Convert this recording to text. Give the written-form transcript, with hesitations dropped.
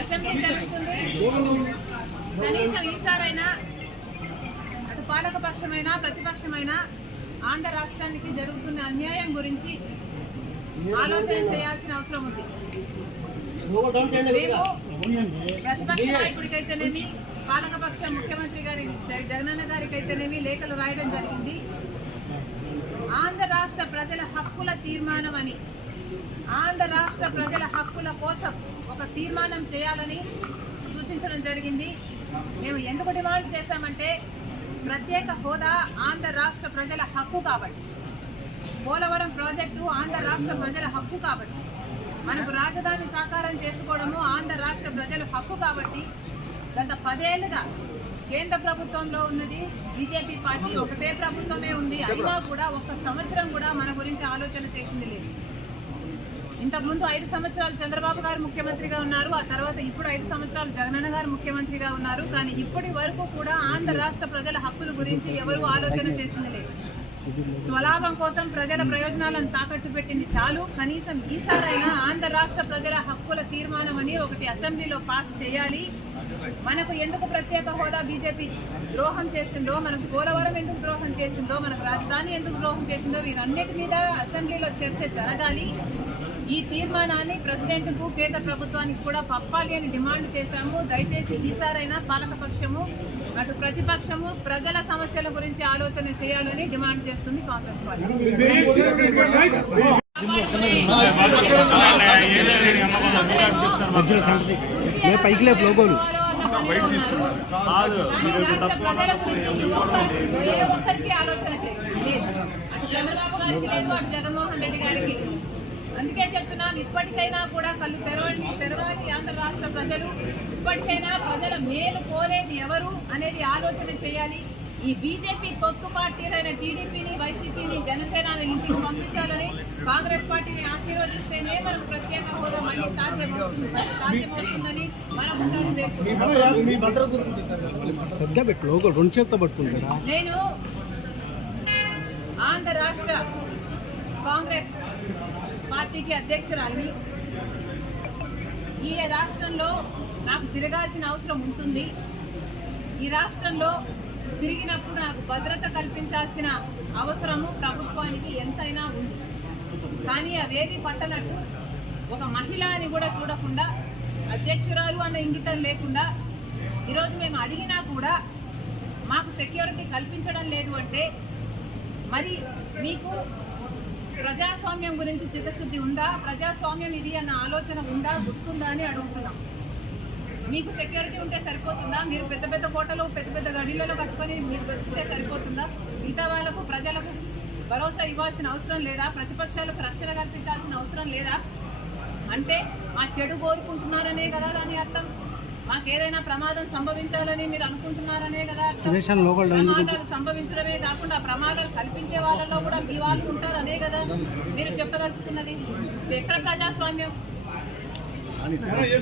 Assembly జరుగుతుంది. కనీసం ఈసారైనా అటు పాలక పక్షమైన ప్రతిపక్షమైన ఆంధ్ర రాష్ట్రానికి జరుగుతున్న అన్యాయం గురించి ఆలోచన చేయాల్సిన అవసరం ఉంది. ప్రతిపక్ష నాయకుడికైతేనేమి పాలకపక్ష ముఖ్యమంత్రి గారి జగనన్న గారికైతేనేమి లేఖలు రాయడం జరిగింది. ఆంధ్ర రాష్ట్ర ప్రజల హక్కుల తీర్మానం అని, ఆంధ్ర రాష్ట్ర ప్రజల హక్కుల కోసం ఒక తీర్మానం చేయాలని సూచించడం జరిగింది. మేము ఎందుకు డిమాండ్ చేశామంటే ప్రత్యేక హోదా ఆంధ్ర రాష్ట్ర ప్రజల హక్కు కాబట్టి, పోలవరం ప్రాజెక్టు ఆంధ్ర రాష్ట్ర ప్రజల హక్కు కాబట్టి, మనకు రాజధాని సాకారం చేసుకోవడము ఆంధ్ర రాష్ట్ర ప్రజల హక్కు కాబట్టి గత 10 ఏళ్లుగా కేంద్ర ప్రభుత్వంలో ఉన్నది బీజేపీ పార్టీ, ఒకటే ప్రభుత్వమే ఉంది. అయినా కూడా ఒక్క సంవత్సరం కూడా మన గురించి ఆలోచన చేసింది లేదు. ఇంతకుముందు 5 సంవత్సరాలు చంద్రబాబు గారు ముఖ్యమంత్రిగా ఉన్నారు, ఆ తర్వాత ఇప్పుడు 5 సంవత్సరాలు జగనన్న గారు ముఖ్యమంత్రిగా ఉన్నారు. కానీ ఇప్పటి వరకు కూడా ఆంధ్ర రాష్ట్ర ప్రజల హక్కుల గురించి ఎవరూ ఆలోచన చేసింది లేదు. స్వలాభం కోసం ప్రజల ప్రయోజనాలను తాకట్టు పెట్టింది చాలు. కనీసం ఈసారైనా ఆంధ్ర రాష్ట్ర ప్రజల హక్కుల తీర్మానం అని ఒకటి అసెంబ్లీలో పాస్ చేయాలి. మనకు ఎందుకు ప్రత్యేక హోదా బీజేపీ ద్రోహం చేసిందో, మనకు పోలవరం ఎందుకు ద్రోహం చేసిందో, మనకు రాజధాని ఎందుకు ద్రోహం చేసిందో వీరన్నిటి మీద అసెంబ్లీలో చర్చ జరగాలి. ఈ తీర్మానాన్ని ప్రెసిడెంట్కు కేంద్ర ప్రభుత్వానికి కూడా పంపాలి అని డిమాండ్ చేశాము. దయచేసి ఈసారైనా పాలకపక్షము అటు ప్రతిపక్షము ప్రజల సమస్యల గురించి ఆలోచన చేయాలని డిమాండ్ చేస్తుంది కాంగ్రెస్ పార్టీ. ఒక్కరికి ఆలోచన చేయాలి. అటు చంద్రబాబు గారికి లేదు, అటు జగన్మోహన్ రెడ్డి గారికి లేదు. అందుకే చెప్తున్నాం, ఇప్పటికైనా కూడా కళ్ళు తెరవాలి ఆంధ్ర రాష్ట్ర ప్రజలు. ఇప్పటికైనా ప్రజల మేలు కోరేది ఎవరు అనేది ఆలోచన చేయాలి. ఈ బీజేపీ తొత్తు పార్టీలైన టీడీపీని, వైసీపీని, జనసేనను ఇంటికి పంపించాలని కాంగ్రెస్ పార్టీని ఆశీర్వదిస్తేనే మనకు ప్రత్యేక హోదా మళ్ళీ సాధ్యమవుతుందని నేను ఆంధ్ర రాష్ట్ర కాంగ్రెస్ పార్టీకి అధ్యక్షురాలిని. ఈ రాష్ట్రంలో నాకు తిరగాల్సిన అవసరం ఉంటుంది. ఈ రాష్ట్రంలో తిరిగినప్పుడు నాకు భద్రత కల్పించాల్సిన అవసరము ప్రభుత్వానికి ఎంతైనా ఉంది. కానీ అవేవి పట్టనట్టు ఒక మహిళ అని కూడా చూడకుండా, అధ్యక్షురాలు అన్న ఇంగితం లేకుండా ఈరోజు మేము అడిగినా కూడా మాకు సెక్యూరిటీ కల్పించడం లేదు అంటే మరి మీకు ప్రజాస్వామ్యం గురించి చిత్తశుద్ధి ఉందా? ప్రజాస్వామ్యం ఇది అన్న ఆలోచన ఉందా, గుర్తుందా అని అడుగుతున్నాం. మీకు సెక్యూరిటీ ఉంటే సరిపోతుందా? మీరు పెద్ద పెద్ద కోటలు, పెద్ద పెద్ద గడిలలో కట్టుకొని మీరు బతికితే సరిపోతుందా? మిగతా వాళ్ళకు, ప్రజలకు భరోసా ఇవ్వాల్సిన అవసరం లేదా? ప్రతిపక్షాలకు రక్షణ కల్పించాల్సిన అవసరం లేదా? అంటే మా చెడు కోరుకుంటున్నారనే కదా దాని అర్థం. మాకేదైనా ప్రమాదం సంభవించాలని మీరు అనుకుంటున్నారనే కదా అర్థం. ప్రమాదాలు సంభవించడమే కాకుండా ప్రమాదాలు కల్పించే వాళ్ళలో కూడా మీ వాళ్ళు ఉంటారనే కదా మీరు చెప్పదలుచుకున్నది. ఎక్కడ ప్రజాస్వామ్యం?